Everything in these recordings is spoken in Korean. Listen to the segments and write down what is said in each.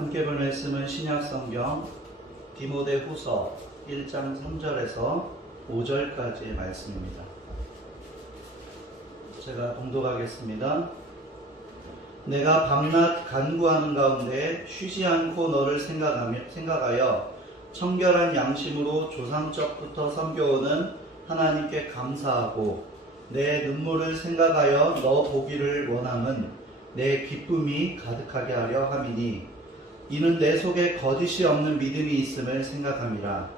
함께 볼 말씀은 신약성경 디모데후서 1장 3절에서 5절까지의 말씀입니다. 제가 봉독하겠습니다. 내가 밤낮 간구하는 가운데 쉬지 않고 너를 생각하여 청결한 양심으로 조상적부터 섬겨오는 하나님께 감사하고 내 눈물을 생각하여 너 보기를 원함은 내 기쁨이 가득하게 하려 함이니 이는 내 속에 거짓이 없는 믿음이 있음을 생각함이라.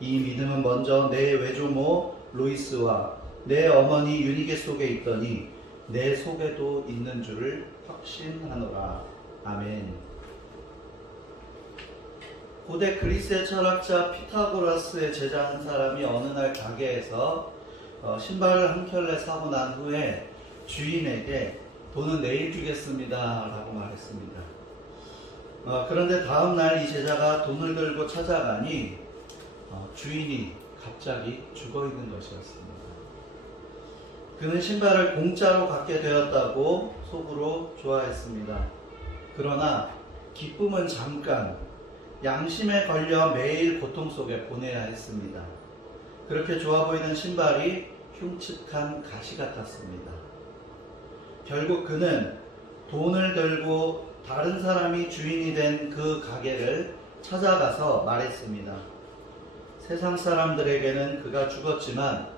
이 믿음은 먼저 내 외조모 로이스와 내 어머니 유니게 속에 있더니 내 속에도 있는 줄을 확신하노라. 아멘. 고대 그리스의 철학자 피타고라스의 제자 한 사람이 어느 날 가게에서 신발을 한 켤레 사고 난 후에 주인에게 돈은 내일 주겠습니다 라고 말했습니다. 그런데 다음 날 이 제자가 돈을 들고 찾아가니 주인이 갑자기 죽어 있는 것이었습니다. 그는 신발을 공짜로 갖게 되었다고 속으로 좋아했습니다. 그러나 기쁨은 잠깐, 양심에 걸려 매일 고통 속에 보내야 했습니다. 그렇게 좋아 보이는 신발이 흉측한 가시 같았습니다. 결국 그는 돈을 들고 다른 사람이 주인이 된 그 가게를 찾아가서 말했습니다. 세상 사람들에게는 그가 죽었지만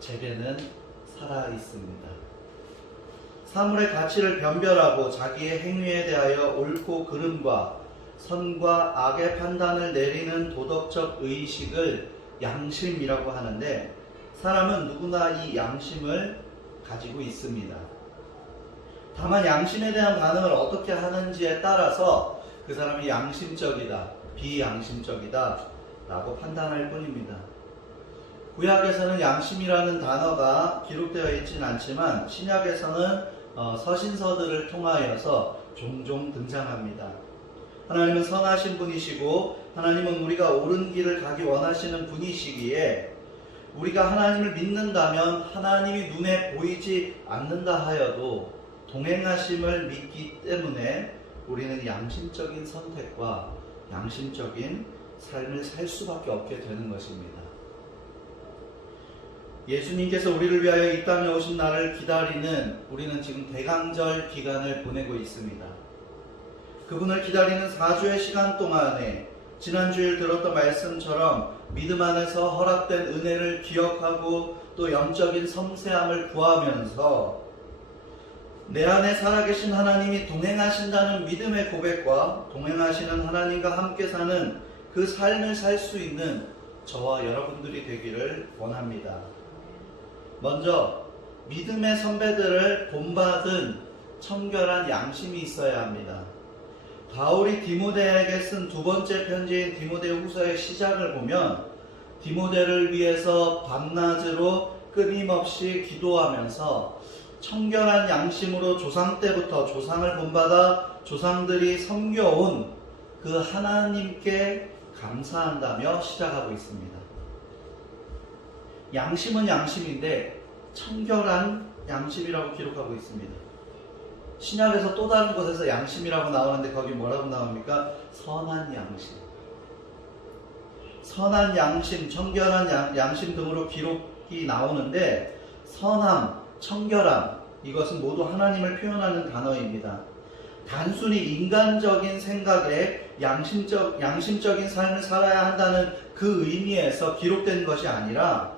제게는 살아 있습니다. 사물의 가치를 변별하고 자기의 행위에 대하여 옳고 그름과 선과 악의 판단을 내리는 도덕적 의식을 양심이라고 하는데 사람은 누구나 이 양심을 가지고 있습니다. 다만 양심에 대한 반응을 어떻게 하는지에 따라서 그 사람이 양심적이다, 비양심적이다 라고 판단할 뿐입니다. 구약에서는 양심이라는 단어가 기록되어 있지는 않지만 신약에서는 서신서들을 통하여서 종종 등장합니다. 하나님은 선하신 분이시고 하나님은 우리가 옳은 길을 가기 원하시는 분이시기에 우리가 하나님을 믿는다면 하나님이 눈에 보이지 않는다 하여도 동행하심을 믿기 때문에 우리는 양심적인 선택과 양심적인 삶을 살 수밖에 없게 되는 것입니다. 예수님께서 우리를 위하여 이 땅에 오신 날을 기다리는 우리는 지금 대강절 기간을 보내고 있습니다. 그분을 기다리는 4주의 시간 동안에 지난주에 들었던 말씀처럼 믿음 안에서 허락된 은혜를 기억하고 또 영적인 섬세함을 구하면서 내 안에 살아계신 하나님이 동행하신다는 믿음의 고백과 동행하시는 하나님과 함께 사는 그 삶을 살 수 있는 저와 여러분들이 되기를 원합니다. 먼저 믿음의 선배들을 본받은 청결한 양심이 있어야 합니다. 바울이 디모데에게 쓴 두 번째 편지인 디모데후서의 시작을 보면 디모데를 위해서 밤낮으로 끊임없이 기도하면서 청결한 양심으로 조상 때부터 조상을 본받아 조상들이 섬겨온 그 하나님께 감사한다며 시작하고 있습니다. 양심은 양심인데 청결한 양심이라고 기록하고 있습니다. 신약에서 또 다른 곳에서 양심이라고 나오는데 거기 뭐라고 나옵니까? 선한 양심. 선한 양심, 청결한 양심 등으로 기록이 나오는데 선함, 청결함, 이것은 모두 하나님을 표현하는 단어입니다. 단순히 인간적인 생각에 양심적인 삶을 살아야 한다는 그 의미에서 기록된 것이 아니라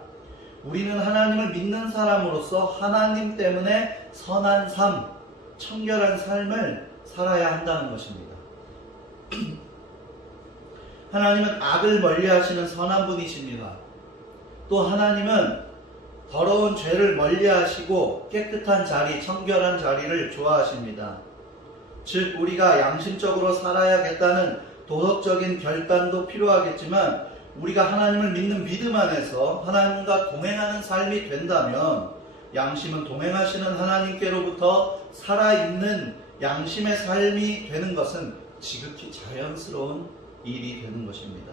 우리는 하나님을 믿는 사람으로서 하나님 때문에 선한 삶, 청결한 삶을 살아야 한다는 것입니다. 하나님은 악을 멀리하시는 선한 분이십니다. 또 하나님은 더러운 죄를 멀리하시고 깨끗한 자리, 청결한 자리를 좋아하십니다. 즉 우리가 양심적으로 살아야겠다는 도덕적인 결단도 필요하겠지만 우리가 하나님을 믿는 믿음 안에서 하나님과 동행하는 삶이 된다면 양심은 동행하시는 하나님께로부터 살아있는 양심의 삶이 되는 것은 지극히 자연스러운 일이 되는 것입니다.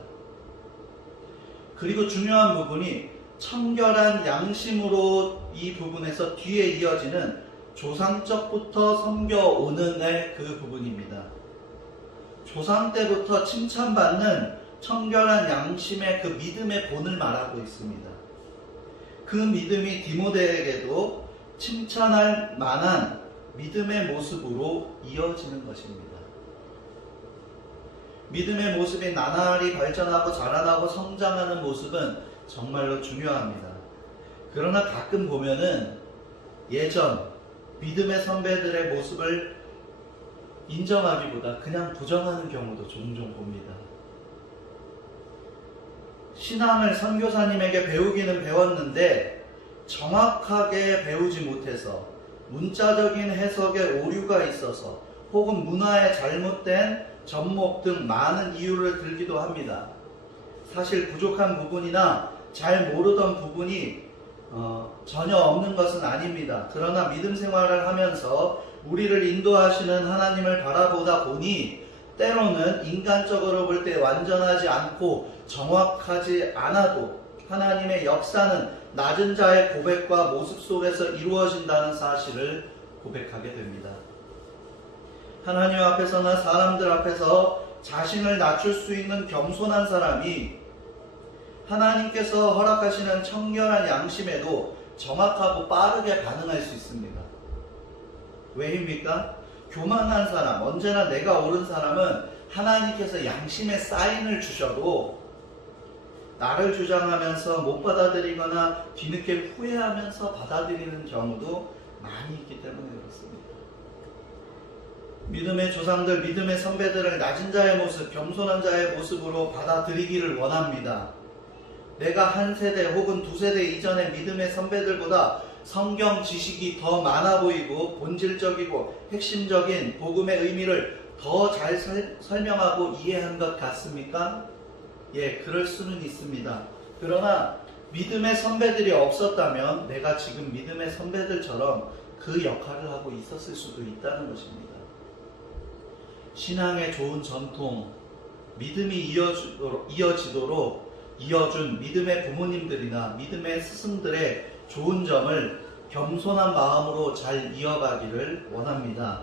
그리고 중요한 부분이 청결한 양심으로 이 부분에서 뒤에 이어지는 조상적부터 섬겨오는의 그 부분입니다. 조상 때부터 칭찬받는 청결한 양심의 그 믿음의 본을 말하고 있습니다. 그 믿음이 디모데에게도 칭찬할 만한 믿음의 모습으로 이어지는 것입니다. 믿음의 모습이 나날이 발전하고 자라나고 성장하는 모습은 정말로 중요합니다. 그러나 가끔 보면은 예전 믿음의 선배들의 모습을 인정하기보다 그냥 부정하는 경우도 종종 봅니다. 신앙을 선교사님에게 배우기는 배웠는데 정확하게 배우지 못해서 문자적인 해석에 오류가 있어서 혹은 문화에 잘못된 접목 등 많은 이유를 들기도 합니다. 사실 부족한 부분이나 잘 모르던 부분이 전혀 없는 것은 아닙니다. 그러나 믿음 생활을 하면서 우리를 인도하시는 하나님을 바라보다 보니 때로는 인간적으로 볼 때 완전하지 않고 정확하지 않아도 하나님의 역사는 낮은 자의 고백과 모습 속에서 이루어진다는 사실을 고백하게 됩니다. 하나님 앞에서나 사람들 앞에서 자신을 낮출 수 있는 겸손한 사람이 하나님께서 허락하시는 청결한 양심에도 정확하고 빠르게 반응할 수 있습니다. 왜입니까? 교만한 사람, 언제나 내가 옳은 사람은 하나님께서 양심의 사인을 주셔도 나를 주장하면서 못 받아들이거나 뒤늦게 후회하면서 받아들이는 경우도 많이 있기 때문에 그렇습니다. 믿음의 조상들, 믿음의 선배들을 낮은 자의 모습, 겸손한 자의 모습으로 받아들이기를 원합니다. 내가 한 세대 혹은 두 세대 이전의 믿음의 선배들보다 성경 지식이 더 많아 보이고 본질적이고 핵심적인 복음의 의미를 더 잘 설명하고 이해한 것 같습니까? 예, 그럴 수는 있습니다. 그러나 믿음의 선배들이 없었다면 내가 지금 믿음의 선배들처럼 그 역할을 하고 있었을 수도 있다는 것입니다. 신앙의 좋은 전통, 믿음이 이어지도록 이어준 믿음의 부모님들이나 믿음의 스승들의 좋은 점을 겸손한 마음으로 잘 이어가기를 원합니다.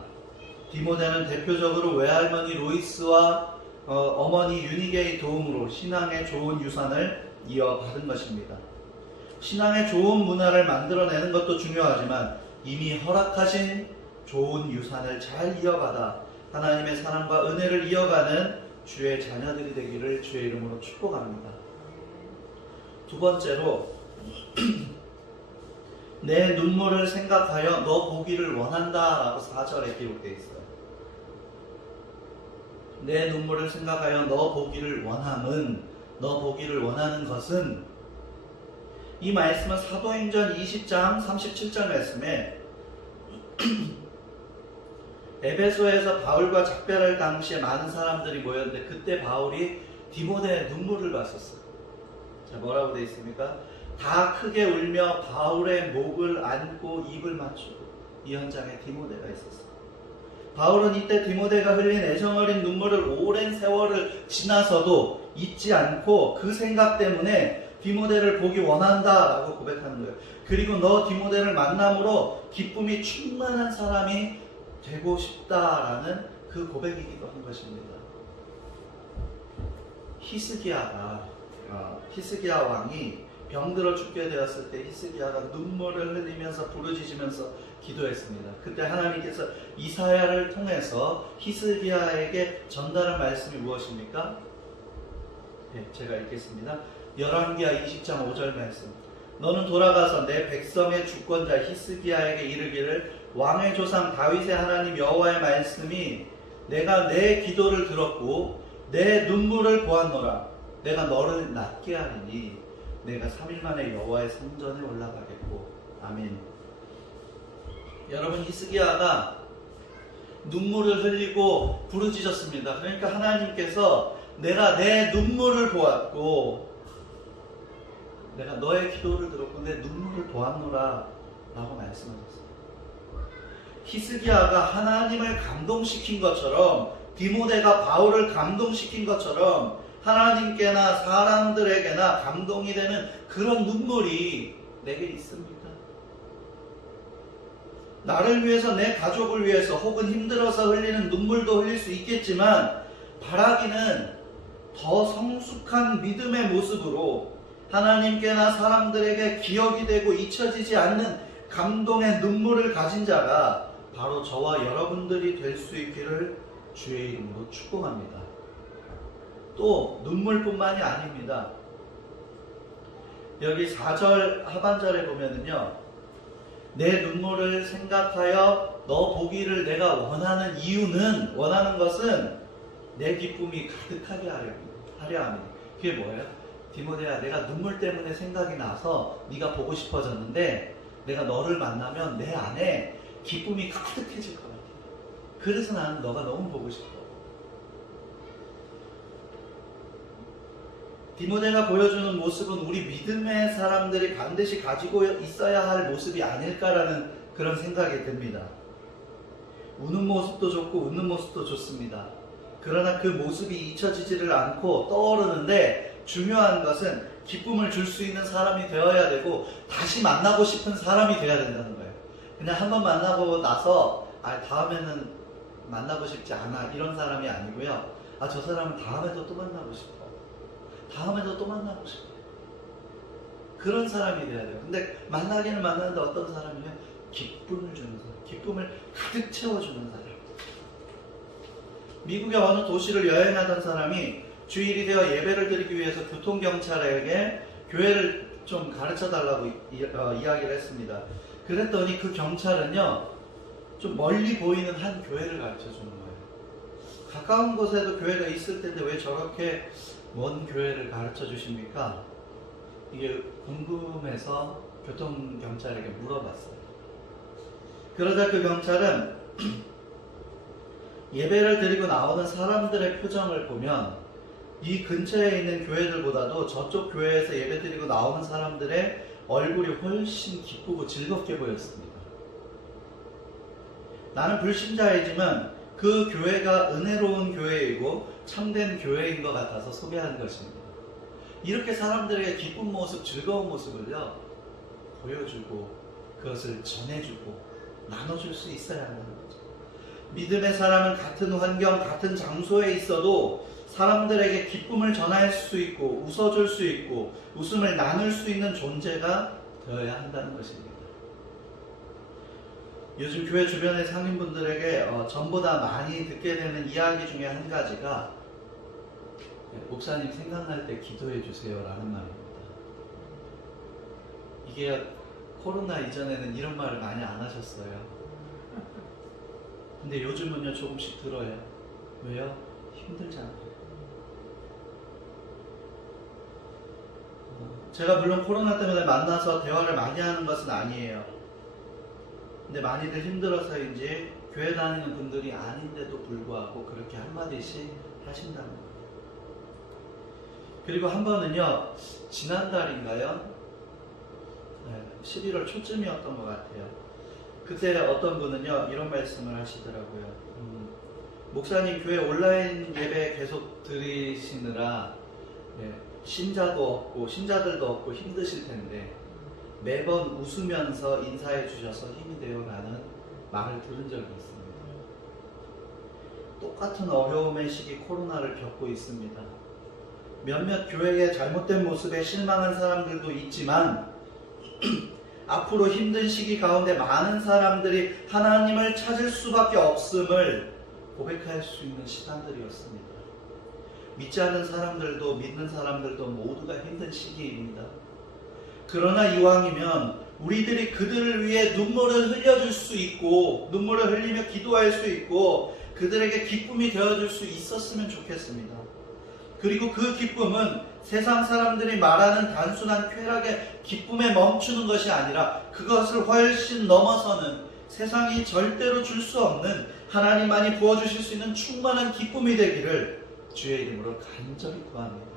디모데는 대표적으로 외할머니 로이스와 어머니 유니게의 도움으로 신앙의 좋은 유산을 이어받은 것입니다. 신앙의 좋은 문화를 만들어내는 것도 중요하지만 이미 허락하신 좋은 유산을 잘 이어받아 하나님의 사랑과 은혜를 이어가는 주의 자녀들이 되기를 주의 이름으로 축복합니다. 두 번째로 내 눈물을 생각하여 너 보기를 원한다 라고 4절에 기록되어 있어요. 내 눈물을 생각하여 너 보기를 원함은, 너 보기를 원하는 것은, 이 말씀은 사도행전 20장 37절 말씀에 에베소에서 바울과 작별할 당시에 많은 사람들이 모였는데 그때 바울이 디모데의 눈물을 봤었어요. 자, 뭐라고 되어 있습니까? 다 크게 울며 바울의 목을 안고 입을 맞추고 이 현장에 디모데가 있었어요. 바울은 이때 디모데가 흘린 애정어린 눈물을 오랜 세월을 지나서도 잊지 않고 그 생각 때문에 디모데를 보기 원한다라고 고백하는 거예요. 그리고 너 디모데를 만남으로 기쁨이 충만한 사람이 되고 싶다라는 그 고백이기도 한 것입니다. 히스기야 왕이 병들어 죽게 되었을 때 히스기야가 눈물을 흘리면서 부르짖으면서 기도했습니다. 그때 하나님께서 이사야를 통해서 히스기야에게 전달한 말씀이 무엇입니까? 네, 제가 읽겠습니다. 열왕기하 20장 5절 말씀. 너는 돌아가서 내 백성의 주권자 히스기야에게 이르기를 왕의 조상 다윗의 하나님 여호와의 말씀이 내가 내 기도를 들었고 내 눈물을 보았노라. 내가 너를 낫게 하리니 내가 3일 만에 여호와의 성전에 올라가겠고. 아멘. 여러분, 히스기야가 눈물을 흘리고 부르짖었습니다. 그러니까 하나님께서 내가 내 눈물을 보았고 내가 너의 기도를 들었고 내 눈물을 보았노라 라고 말씀하셨어요. 히스기야가 하나님을 감동시킨 것처럼, 디모데가 바울을 감동시킨 것처럼 하나님께나 사람들에게나 감동이 되는 그런 눈물이 내게 있습니까? 나를 위해서, 내 가족을 위해서 혹은 힘들어서 흘리는 눈물도 흘릴 수 있겠지만 바라기는 더 성숙한 믿음의 모습으로 하나님께나 사람들에게 기억이 되고 잊혀지지 않는 감동의 눈물을 가진 자가 바로 저와 여러분들이 될 수 있기를 주의 이름으로 축복합니다. 또 눈물뿐만이 아닙니다. 여기 4절 하반절에 보면은요, 내 눈물을 생각하여 너 보기를 내가 원하는 것은 내 기쁨이 가득하게 하려 합니다. 그게 뭐예요? 디모데야, 내가 눈물 때문에 생각이 나서 네가 보고 싶어졌는데 내가 너를 만나면 내 안에 기쁨이 가득해질 것 같아. 그래서 나는 너가 너무 보고 싶어. 디모데가 보여주는 모습은 우리 믿음의 사람들이 반드시 가지고 있어야 할 모습이 아닐까라는 그런 생각이 듭니다. 우는 모습도 좋고 웃는 모습도 좋습니다. 그러나 그 모습이 잊혀지지를 않고 떠오르는데 중요한 것은 기쁨을 줄 수 있는 사람이 되어야 되고 다시 만나고 싶은 사람이 되어야 된다는 거예요. 그냥 한번 만나고 나서 다음에는 만나고 싶지 않아 이런 사람이 아니고요. 저 사람은 다음에도 또 만나고 싶어. 다음에도 또 만나고 싶어. 그런 사람이 돼야 돼요. 근데 만나기는 만나는데 어떤 사람이면 기쁨을 주는 사람, 기쁨을 가득 채워주는 사람. 미국의 어느 도시를 여행하던 사람이 주일이 되어 예배를 드리기 위해서 교통경찰에게 교회를 좀 가르쳐달라고 이야기를 했습니다. 그랬더니 그 경찰은요, 좀 멀리 보이는 한 교회를 가르쳐주는 거예요. 가까운 곳에도 교회가 있을 텐데 왜 저렇게 먼 교회를 가르쳐 주십니까? 이게 궁금해서 교통경찰에게 물어봤어요. 그러자 그 경찰은 예배를 드리고 나오는 사람들의 표정을 보면 이 근처에 있는 교회들보다도 저쪽 교회에서 예배 드리고 나오는 사람들의 얼굴이 훨씬 기쁘고 즐겁게 보였습니다. 나는 불신자이지만 그 교회가 은혜로운 교회이고 참된 교회인 것 같아서 소개한 것입니다. 이렇게 사람들에게 기쁜 모습, 즐거운 모습을요, 보여주고 그것을 전해주고 나눠줄 수 있어야 하는 거죠. 믿음의 사람은 같은 환경, 같은 장소에 있어도 사람들에게 기쁨을 전할 수 있고 웃어줄 수 있고 웃음을 나눌 수 있는 존재가 되어야 한다는 것입니다. 요즘 교회 주변의 상인분들에게 전보다 많이 듣게 되는 이야기 중에 한 가지가 목사님 생각날 때 기도해 주세요 라는 말입니다. 이게 코로나 이전에는 이런 말을 많이 안 하셨어요. 근데 요즘은요 조금씩 들어요. 왜요? 힘들잖아요. 제가 물론 코로나 때문에 만나서 대화를 많이 하는 것은 아니에요. 근데 많이들 힘들어서인지 교회 다니는 분들이 아닌데도 불구하고 그렇게 한마디씩 하신다는 거예요. 그리고 한 번은요, 지난달인가요? 11월 초쯤이었던 것 같아요. 그때 어떤 분은요, 이런 말씀을 하시더라고요. 목사님 교회 온라인 예배 계속 드리시느라 신자들도 없고 힘드실 텐데 매번 웃으면서 인사해 주셔서 힘이 되어라는 말을 들은 적이 있습니다. 똑같은 어려움의 시기 코로나를 겪고 있습니다. 몇몇 교회의 잘못된 모습에 실망한 사람들도 있지만 앞으로 힘든 시기 가운데 많은 사람들이 하나님을 찾을 수밖에 없음을 고백할 수 있는 시간들이었습니다. 믿지 않는 사람들도 믿는 사람들도 모두가 힘든 시기입니다. 그러나 이왕이면 우리들이 그들을 위해 눈물을 흘려줄 수 있고 눈물을 흘리며 기도할 수 있고 그들에게 기쁨이 되어줄 수 있었으면 좋겠습니다. 그리고 그 기쁨은 세상 사람들이 말하는 단순한 쾌락의 기쁨에 멈추는 것이 아니라 그것을 훨씬 넘어서는 세상이 절대로 줄 수 없는 하나님만이 부어주실 수 있는 충만한 기쁨이 되기를 주의 이름으로 간절히 구합니다.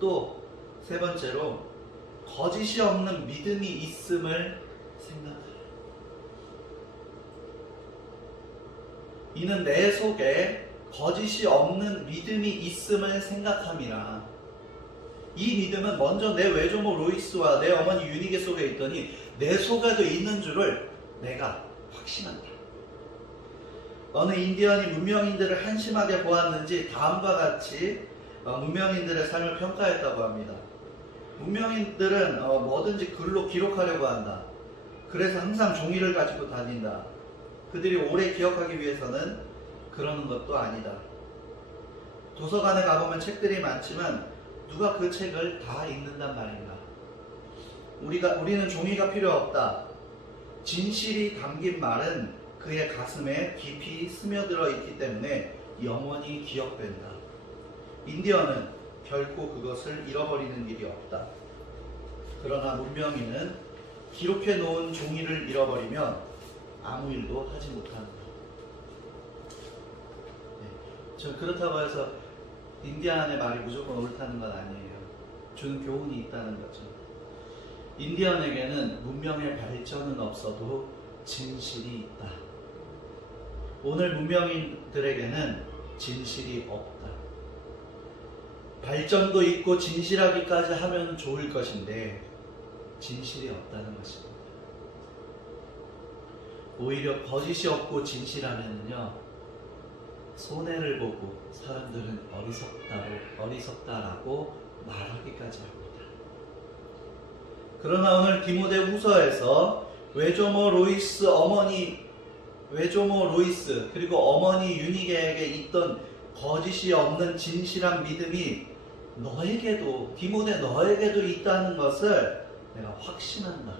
또 세 번째로 거짓이 없는 믿음이 있음을 생각하라. 이는 내 속에 거짓이 없는 믿음이 있음을 생각함이라. 이 믿음은 먼저 내 외조모 로이스와 내 어머니 유니게 속에 있더니 내 속에도 있는 줄을 내가 확신한다. 어느 인디언이 문명인들을 한심하게 보았는지 다음과 같이 문명인들의 삶을 평가했다고 합니다. 문명인들은 뭐든지 글로 기록하려고 한다. 그래서 항상 종이를 가지고 다닌다. 그들이 오래 기억하기 위해서는 그러는 것도 아니다. 도서관에 가보면 책들이 많지만 누가 그 책을 다 읽는단 말인가? 우리는 종이가 필요 없다. 진실이 담긴 말은 그의 가슴에 깊이 스며들어 있기 때문에 영원히 기억된다. 인디언은 결코 그것을 잃어버리는 일이 없다. 그러나 문명인은 기록해 놓은 종이를 잃어버리면 아무 일도 하지 못한다. 저 그렇다고 해서 인디언의 말이 무조건 옳다는 건 아니에요. 주는 교훈이 있다는 거죠. 인디언에게는 문명의 발전은 없어도 진실이 있다. 오늘 문명인들에게는 진실이 없다. 발전도 있고 진실하기까지 하면 좋을 것인데 진실이 없다는 것입니다. 오히려 거짓이 없고 진실하면요, 손해를 보고 사람들은 어리석다라고 말하기까지 합니다. 그러나 오늘 디모데후서에서 외조모 로이스 그리고 어머니 유니게에게 있던 거짓이 없는 진실한 믿음이 디모데 너에게도 있다는 것을 내가 확신한다.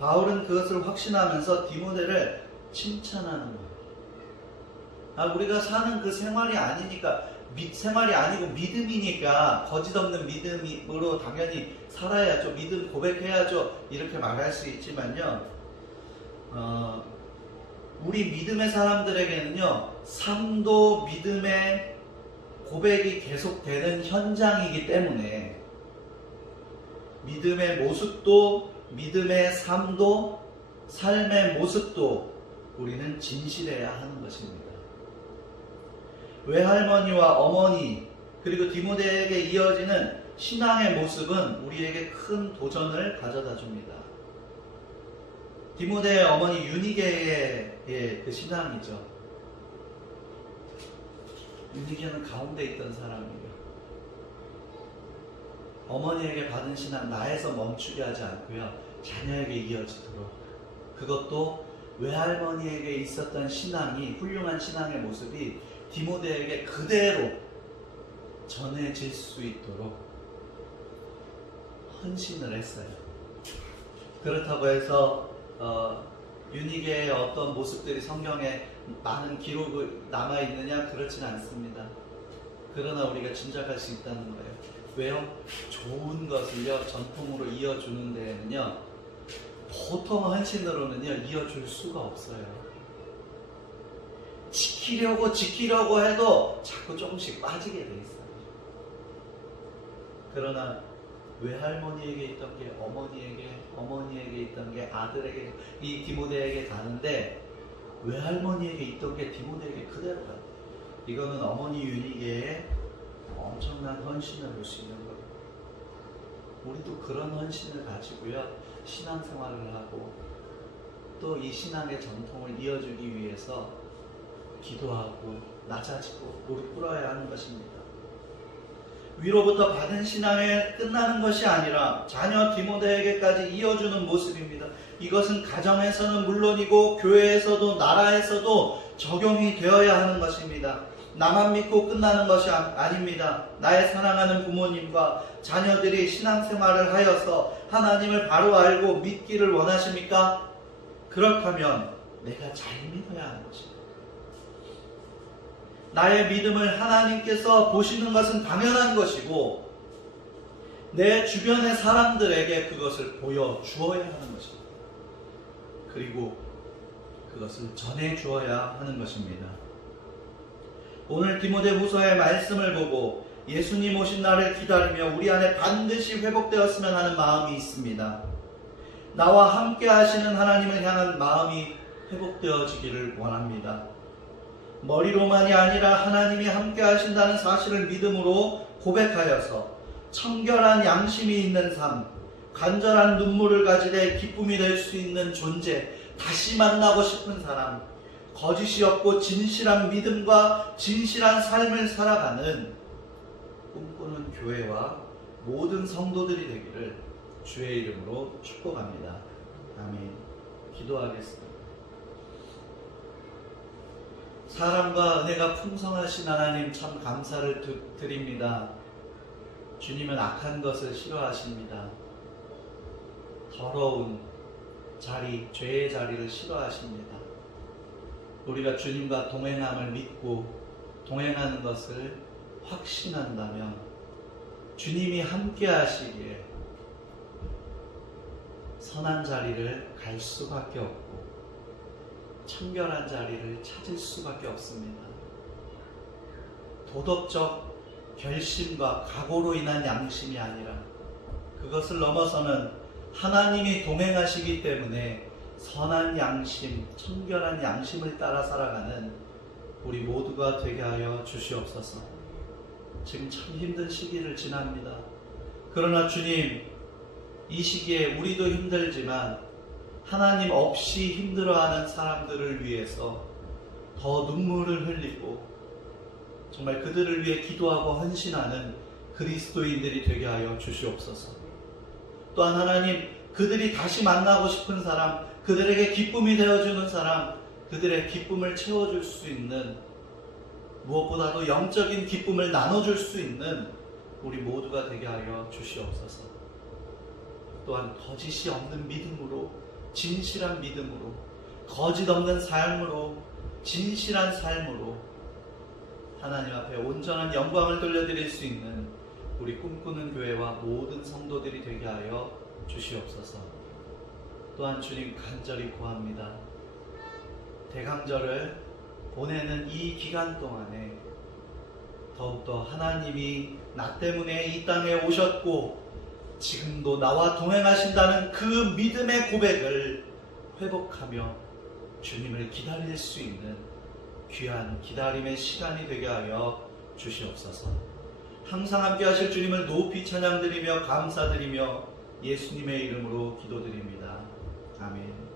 바울은 그것을 확신하면서 디모데를 칭찬하는 거예요. 우리가 사는 그 생활이 아니고 믿음이니까 거짓 없는 믿음으로 당연히 살아야죠. 믿음 고백해야죠. 이렇게 말할 수 있지만요, 우리 믿음의 사람들에게는요, 삶도 믿음의 고백이 계속되는 현장이기 때문에 믿음의 모습도, 믿음의 삶도, 삶의 모습도 우리는 진실해야 하는 것입니다. 외할머니와 어머니 그리고 디모데에게 이어지는 신앙의 모습은 우리에게 큰 도전을 가져다 줍니다. 디모데의 어머니 유니게의 그 신앙이죠. 유니게는 가운데 있던 사람이에요. 어머니에게 받은 신앙, 나에서 멈추게 하지 않고요, 자녀에게 이어지도록, 그것도 외할머니에게 있었던 신앙이, 훌륭한 신앙의 모습이 디모데에게 그대로 전해질 수 있도록 헌신을 했어요. 그렇다고 해서 유니게의 어떤 모습들이 성경에 많은 기록을 남아있느냐? 그렇진 않습니다. 그러나 우리가 짐작할 수 있다는 거예요. 왜요? 좋은 것을요, 전통으로 이어주는 데에는요, 보통 헌신으로는요, 이어줄 수가 없어요. 지키려고 해도 자꾸 조금씩 빠지게 돼 있어요. 그러나 외할머니에게 있던 게 어머니에게 있던 게 아들에게, 이 디모데에게 가는데, 외할머니에게 있던 게 디모데에게 그대로 가요. 이거는 어머니 유니게의 엄청난 헌신을 볼 수 있는 거예요. 우리도 그런 헌신을 가지고요, 신앙생활을 하고 또 이 신앙의 전통을 이어주기 위해서 기도하고 낮아지고 무릎 꿇어야 하는 것입니다. 위로부터 받은 신앙에 끝나는 것이 아니라 자녀 디모데에게까지 이어주는 모습입니다. 이것은 가정에서는 물론이고 교회에서도 나라에서도 적용이 되어야 하는 것입니다. 나만 믿고 끝나는 것이 아닙니다. 나의 사랑하는 부모님과 자녀들이 신앙생활을 하여서 하나님을 바로 알고 믿기를 원하십니까? 그렇다면 내가 잘 믿어야 하는 것입니다. 나의 믿음을 하나님께서 보시는 것은 당연한 것이고 내 주변의 사람들에게 그것을 보여주어야 하는 것입니다. 그리고 그것을 전해주어야 하는 것입니다. 오늘 디모데후서의 말씀을 보고 예수님 오신 날을 기다리며 우리 안에 반드시 회복되었으면 하는 마음이 있습니다. 나와 함께 하시는 하나님을 향한 마음이 회복되어지기를 원합니다. 머리로만이 아니라 하나님이 함께 하신다는 사실을 믿음으로 고백하여서 청결한 양심이 있는 삶, 간절한 눈물을 가지되 기쁨이 될 수 있는 존재, 다시 만나고 싶은 사람, 거짓이 없고 진실한 믿음과 진실한 삶을 살아가는 꿈꾸는 교회와 모든 성도들이 되기를 주의 이름으로 축복합니다. 아멘. 기도하겠습니다. 사랑과 은혜가 풍성하신 하나님 참 감사를 드립니다. 주님은 악한 것을 싫어하십니다. 더러운 자리, 죄의 자리를 싫어하십니다. 우리가 주님과 동행함을 믿고 동행하는 것을 확신한다면 주님이 함께 하시기에 선한 자리를 갈 수밖에 없고 청결한 자리를 찾을 수밖에 없습니다. 도덕적 결심과 각오로 인한 양심이 아니라 그것을 넘어서는 하나님이 동행하시기 때문에 선한 양심, 청결한 양심을 따라 살아가는 우리 모두가 되게 하여 주시옵소서. 지금 참 힘든 시기를 지납니다. 그러나 주님, 이 시기에 우리도 힘들지만 하나님 없이 힘들어하는 사람들을 위해서 더 눈물을 흘리고 정말 그들을 위해 기도하고 헌신하는 그리스도인들이 되게 하여 주시옵소서. 또한 하나님, 그들이 다시 만나고 싶은 사람, 그들에게 기쁨이 되어주는 사람, 그들의 기쁨을 채워줄 수 있는, 무엇보다도 영적인 기쁨을 나눠줄 수 있는 우리 모두가 되게 하여 주시옵소서. 또한 거짓이 없는 믿음으로, 진실한 믿음으로, 거짓 없는 삶으로, 진실한 삶으로 하나님 앞에 온전한 영광을 돌려드릴 수 있는 우리 꿈꾸는 교회와 모든 성도들이 되게 하여 주시옵소서. 또한 주님 간절히 구합니다. 대강절을 보내는 이 기간 동안에 더욱더 하나님이 나 때문에 이 땅에 오셨고 지금도 나와 동행하신다는 그 믿음의 고백을 회복하며 주님을 기다릴 수 있는 귀한 기다림의 시간이 되게 하여 주시옵소서. 항상 함께 하실 주님을 높이 찬양드리며 감사드리며 예수님의 이름으로 기도드립니다. 아멘.